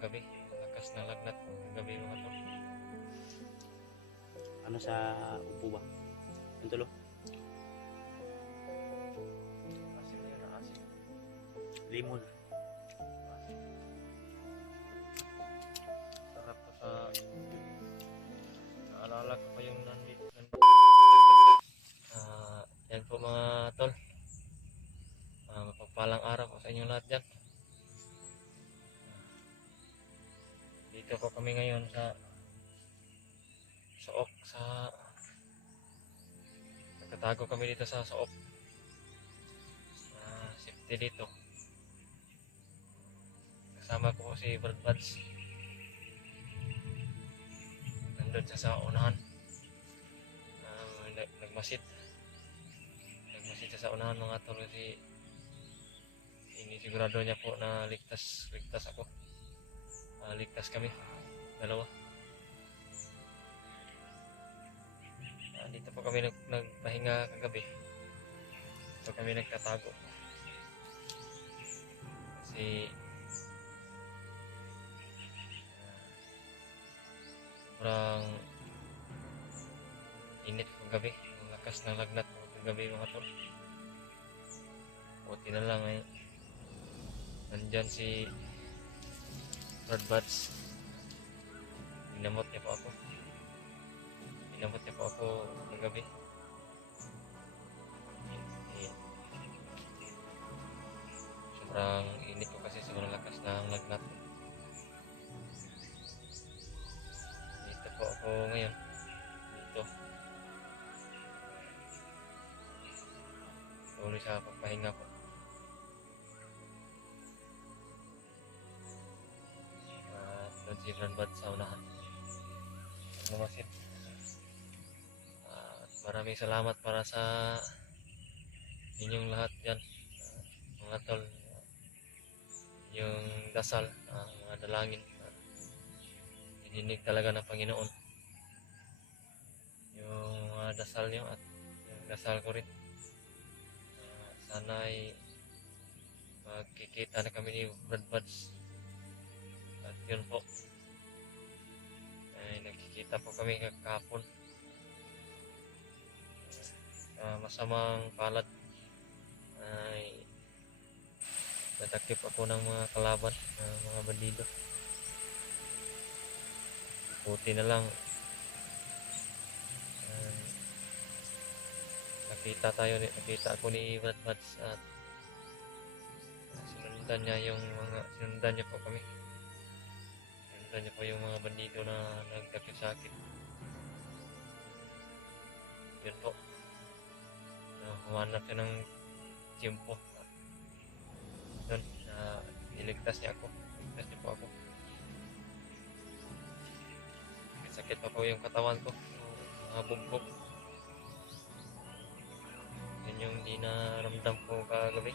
gabi. Lakas ng lagnat gabi mga tol. Ano sa upo ba? Ang tulo? Asim na yun, asim. Limon. Sarap to sa... Naalala ko pa yung nandito. Yan po mga tol. Mapagpalang araw po sa inyo lahat dyan. Dito po kami ngayon sa Sook, nagtatago kami dito sa Sook. Safety dito. Kasama ko si Brad Buds. Nandun siya sa unahan. Nagmasid siya sa unahan mga tol kasi sigurado niya po na ligtas ako. Ligtas kami dalawa. Dito po kami nagpahinga kagabi. Dito kami nagtatago kasi sobrang init kagabi. Ang lakas ng lagnat kagabi mga tol. Buti na lang ay nandyan si Brad Buds. Ginamot niya po ako kagabi. Sobrang init ko kasi sobrang lakas ng lagnat. Dito po ako ngayon. Dito. Tuloy sa pagpahinga po. Doon si Brad Buds sa unahan. Namasid. Maraming salamat para sa inyong lahat dyan, mga tol. Yung dasal, mga dalangin, hinihinig talaga ng Panginoon. Yung mga dasal nyo at yung dasal ko rin. Sana ay magkikita na kami ni Brad Buds. At yun po, ay nagkikita po kami kahapon. Masamang palad ay natakip ako ng mga kalaban, mga bandido. Buti na lang nakita ako ni Brad Buds at sinundan niya po kami. Sinundan niya po yung mga bandido na nagtakip sa akin. Yun po. Humanap siya ng tiyempo. Doon, niligtas niya po ako. Sakit pa po yung katawan ko, mga bugbog. Yun yung di naramdam ko kagabi.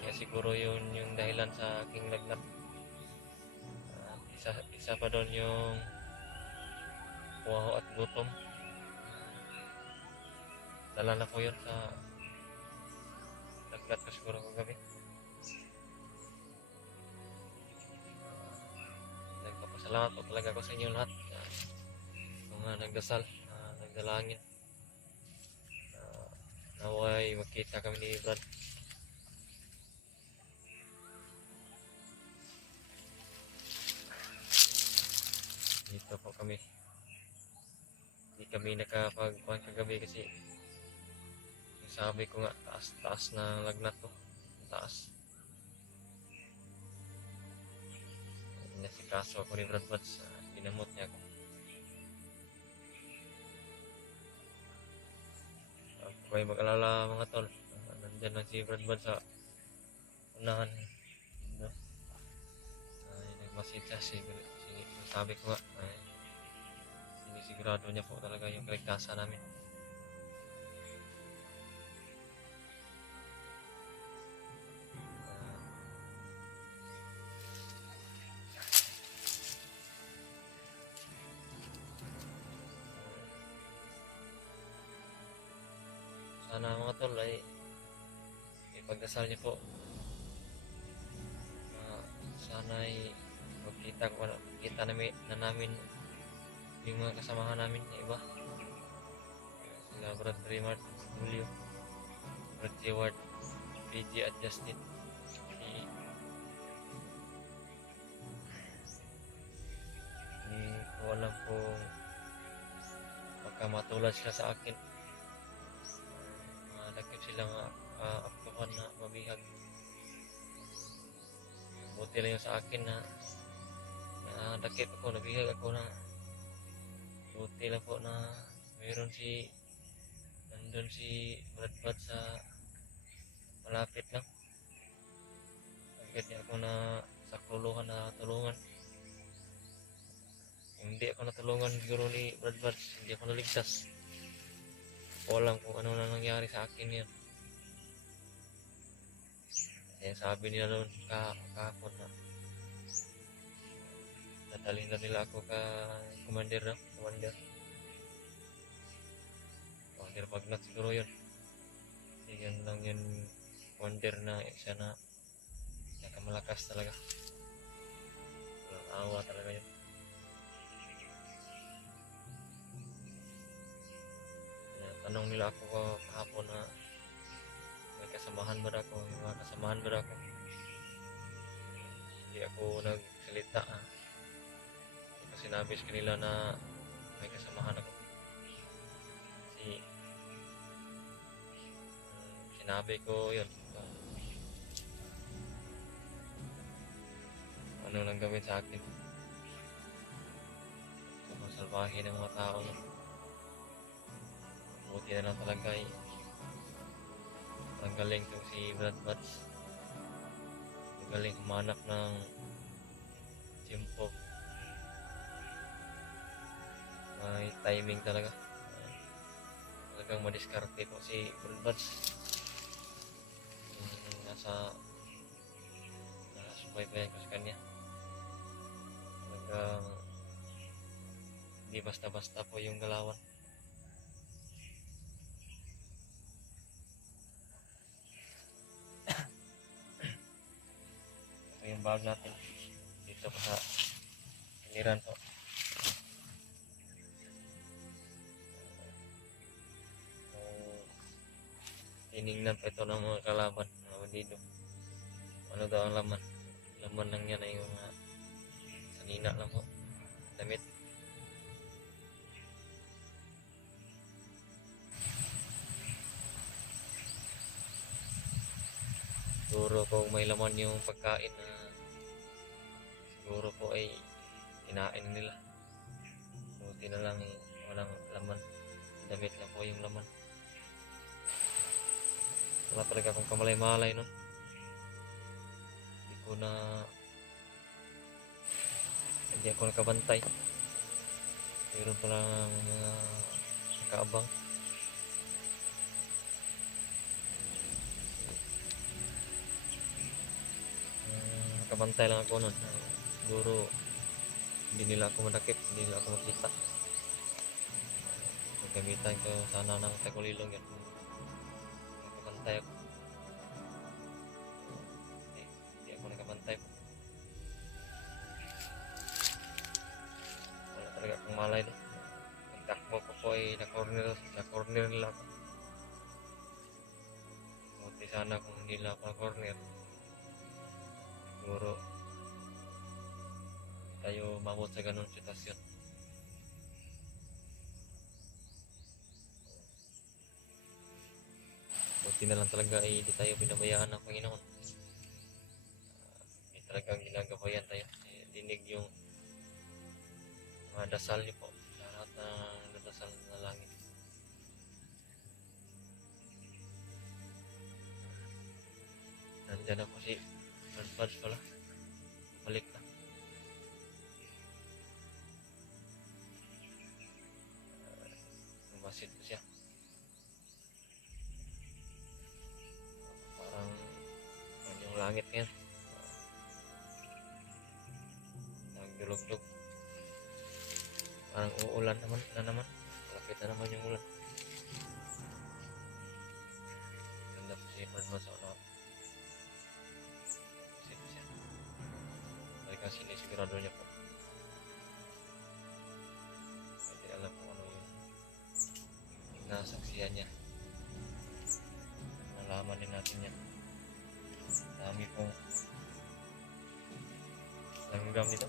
Kaya siguro yun yung dahilan sa aking lagnat. Isa pa doon yung puwaho at gutom. Dala na ko yun sa lagnat ko siguro kagabi. Nagpapasalamat po talaga ako sa inyo lahat, mga nagdasal, nagdalangin. Naway magkita kami ni Brad. Dito po kami. Hindi kami nakapagkuhan kagabi kasi sabi ko nga, taas na lagnat ko. Taas. Nasikaso ako ni Brad Buds. Pinamot niya ako. Ako ay mag-alala mga tol. Nandyan lang si Brad Buds sa unahan. Nagmasid siya. Sabi ko nga, sinisigurado niya po talaga yung kaligtasan namin. Sana mga tol ay ipagdasal niyo po. Sana ay kita namin yung mga kasamahan namin na iba. Sila Brad Raymart, Julio, Brad Stewart, PG at Justin. Hindi ko alam kung pagka matulad sila sa akin, lakip silang aktuhan na mabihag. Buti lang yung sa akin na dakip ako, nabihag ako na buti lang po na mayroon nandun si Brad sa malapit lang. Agad niya ako na sa kulungan na tulungan. Kung hindi ako natulungan siguro ni Brad, hindi ako naligtas. Ko alam kung ano na nangyari sa akin yan. Kasi sabi nila noon kahapon na dadalhin na nila ako ka commander. Commander Magnat siguro yun. Kasi yan lang yun, commander na siya na nakamalakas talaga. Walang awa talaga yun. Tanong nila ako kahapon na may kasamahan ba ako, yung mga kasamahan ba ako. Hindi ako nagsalita. Hindi ko sinabi sa kanila na may kasamahan ako. Kasi sinabi ko yun. Ano nang gawin sa akin. Salbahe ng mga tao yun. Buti na lang talaga ang galing to si Brad Bats. Ang galing humanap ng timpo. May timing talaga. Talagang madiskarte po si Brad Bats. Nasa subaybayan ko sa kanya. Talagang hindi basta-basta po yung galawan. Yung bag natin dito pa sa piniran po. Tinignan pa ito ng mga kalaban, mga bandido. Ano daw ang laman? Laman lang yan ay yung sanina lang po, damit. Siguro kung may laman yung pagkain na siguro po ay kinain nila. Buti na lang walang laman. Damit lang po yung laman. Wala talaga akong kamalay-malay nun. Hindi ako nakabantay. Mayroon pa lang mga nakaabang. Nakabantay lang ako nun. Siguro hindi nila ako madakip, hindi nila ako makita. Gamitan ko sana ng tagulilong yan. Nakabantay ako. Hindi ako nakabantay po. Wala talaga akong malay doon. Nagtakbo ko po ay na-corner nila ako. Buti sana kung hindi nila ako na-corner. Siguro tayo mabot sa ganun sitwasyon. Buti na lang talaga ay di tayo binabayaan ng Panginoon. Hindi talagang ginagabayan tayo. Dinig yung mga dasal niyo po sa lahat ng dasal na langit. Nandyan ako si Brad pala. Balik na. Masid ko siya. Parang yung langit ngayon. Nagdulog-dug. Parang uulan naman. Malapit na naman yung ulan. Ganda po si Brad sa unahan. Masid ko siya. Balik na sinisiguro sigurado niya po. Hindi alam kung ano yung nasaksiyan niya. Nalaman din natin yan. Dami pong langgam nito.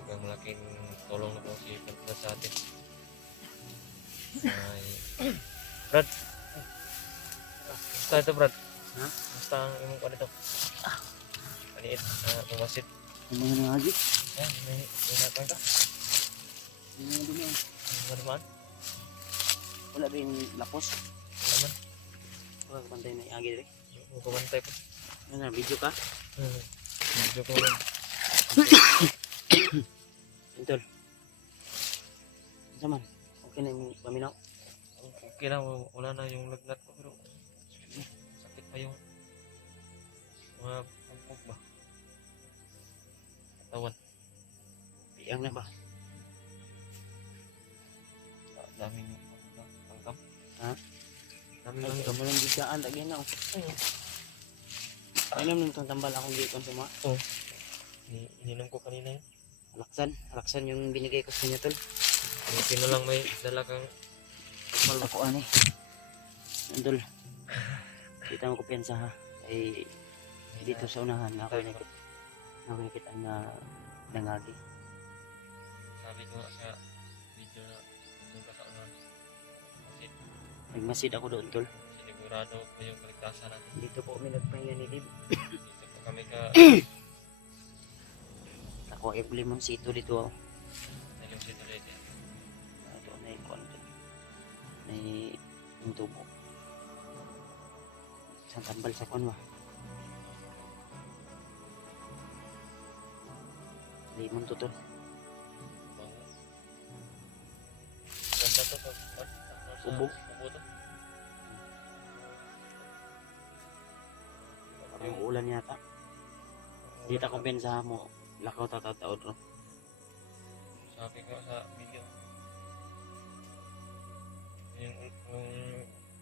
Hanggang malaking tulong na po si Brad sa atin. Ay, Brad. Basta ito, Brad. Ha? Basta ang imong ko nito. Paniit, pumasit. Ang mga nangagi. Yan, may nakuha ka. Ang mga dumaan. Ano naman? Wala ba yung lapos? Wala man. Wala ka pantay na iagi rin. Kumantay po. Ano na, video ka? Medyo ko lang. Intol. Ano man? Okay na yung paminaw? Okay lang, wala na yung lagnat ko pero sakit pa yung mga pagpog ba? Katawan. Iyang na ba? Daming langgam. Ha? Daming Ay, langgam. walang bigyan. Lagyan na. Alam mo itong tambal akong gikon sa mga Ininom ko kanina yun. alaksan. Alaksan yung binigay ko sa inyo, tol. Sino lang may dala kang Mal ako ani. Andol. Kita mo kumpiyansa ha. Ay dito sa unahan ako nakikita na nangagi. sabi ko nga sa video na doon ka sa unahan. Kasi Nagmasid ako doon, tol. sinigurado ko yung kaligtasan natin. Dito po kami nagpahinga ni Dib. Dito po kami ka Ako ay limoncito dito. naging situlate. Ito na yung konti. Na yung tubo. Isang tambal sa konwa. Limon to, tol. Ganda to sa Ubo. Ubo to. Parang ulan yata. Dito ko pensa mo. Lakaw tatataod, no? Sabi ko sa video. Yung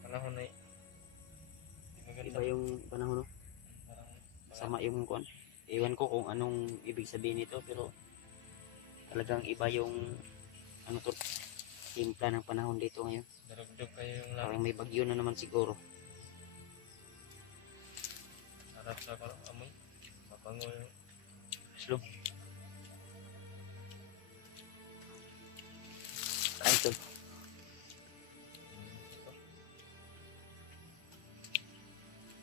panahon na di maganda. Iba yung panahon, no? Parang Sama yung kuan. Ewan ko kung anong ibig sabihin nito, pero talagang iba yung ano to, timpla ng panahon dito ngayon. darugdog kayo yung langit. Parang may bagyo na naman siguro. Sarap sa amoy. Mabango yung Slow. Ay, ito.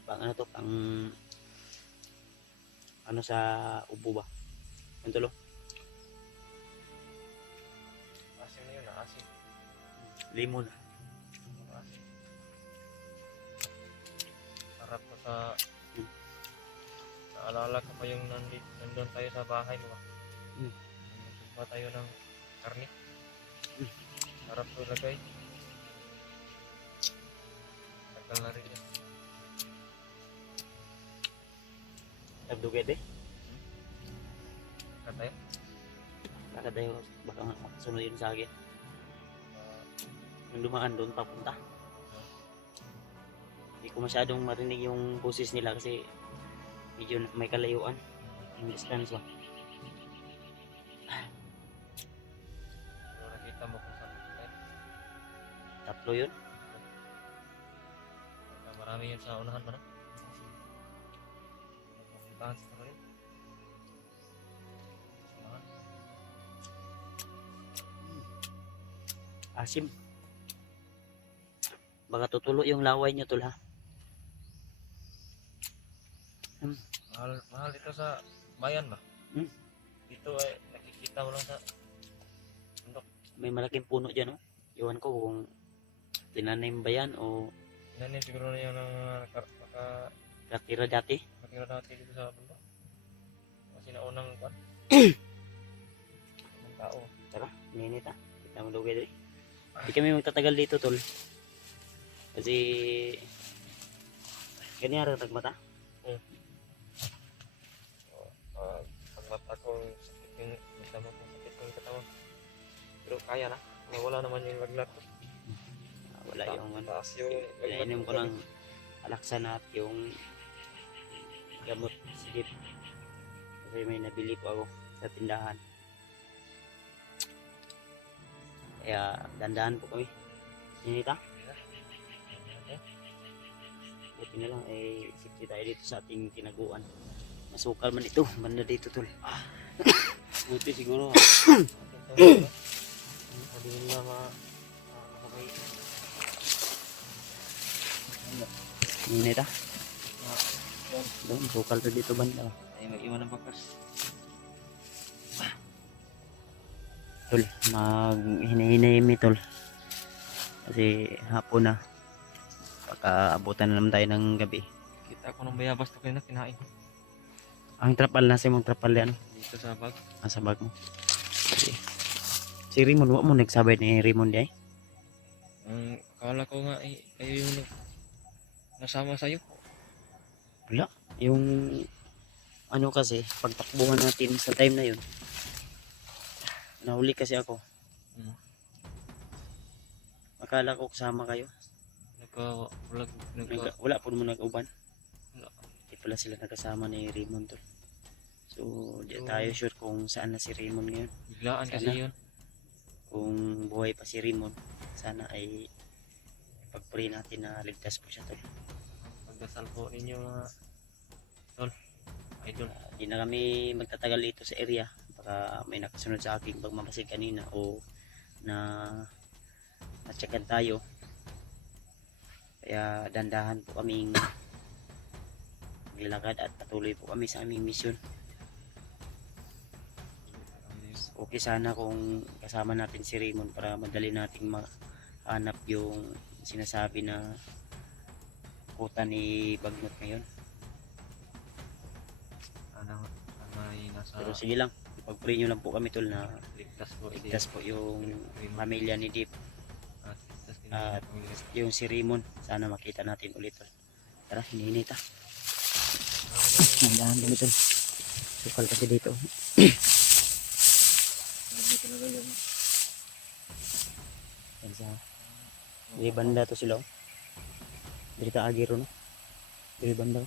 Pang ano to, pang ano sa ubo ba? Ang tulo? asim na yun, asim. Limon. Asim. Sarap ko sa naalala ko pa yung nandun tayo sa bahay mo. Nagsuba tayo ng karne. Sarap ko ilagay. Tagal na rin yan. Nagdugay eh. Katay. Baka tayo, baka makasunod yun sa akin. Yung dumaan doon papunta. Hindi ko masyadong marinig yung boses nila kasi medyo may kalayuan. Yung distance ba? Pero nakita mo kung saan tayo. Tatlo yun. Marami yun sa unahan mo na. Papuntahan sa tuloy. Samahan. Asim. Baka tutulo yung laway nyo, tol, ha? Mahal dito sa bayan ba? Hmm. Dito ay nakikita mo lang sa bundok. May malaking puno dyan, no? Iwan ko kung tinanim ba yan o Inanin siguro na yun ang nakatira dati. nakatira dati dito sa bundok. Kasi naunang pan. Ng tao. Tara, ninit, ha? Kita mo dugay dali. Hindi kami magtatagal dito, tol. Kasi ganyan rin nagmata. Pag mata ko sakit yung masama ko sakit yung katawan. Pero kaya na. Wala naman yung lagnat ko. Wala yung ano. Taas yung Pinainom ko ng alaksanat, yung gamot silip. Kasi may nabili po ako sa tindahan. Kaya dandahan po kami. Sinita? Buti na lang eh safety tayo dito sa ating tinaguan. Masukal man ito, banda dito tol. Buti siguro. Sabi nila makakay. Sinita? Doon, sukal to dito banda. Ay, mag-iwan ng bakas. Tol, maghinay-hinay mi tol. Kasi hapon na. Pagka-abutan na naman tayo ng gabi. Kita ko ng bayabas to kanina kinain. Ang trapal na si mong trapal yan. Dito sa bag. Nasa bag mo. Okay. Si Raymond, wala mo nagsabay ni Raymond di ay? Ang kala ko nga kayo yung nasama sa'yo. Wala. Yung ano kasi, pagtakbuhan natin sa time na yun. Nahuli kasi ako. Hmm. Akala ko kasama kayo. Wala po naman nag-uban. Wala. Hindi pala sila nakasama ni Raymond to. So, di tayo sure kung saan na si Raymond ngayon. Biglaan kasi Sana. yun. Kung buhay pa si Raymond, sana ay pag-pray natin na ligtas po siya tol. Pagdasal po ninyo mga tol. Idol. Hindi na kami magtatagal dito sa area. Baka may nakasunod sa aking pagmamasid kanina o na na-checkan tayo. Kaya dandahan po kaming maglalakad at patuloy po kami sa aming misyon. Okay sana kung kasama natin si Raymond para madali nating mahanap yung sinasabi na kuta ni Bagnot ngayon. May nasa Pero sige lang, ipag-pray nyo lang po kami tol na ligtas po. ligtas po yung pamilya ni Deep At at yung si Raymond. Sana makita natin ulit tol. Tara, hinihinit ah. Nandahan kami tol. Sukal kasi dito. Yan sa Diri banda to sila. Diri ta agiro no. Diri banda.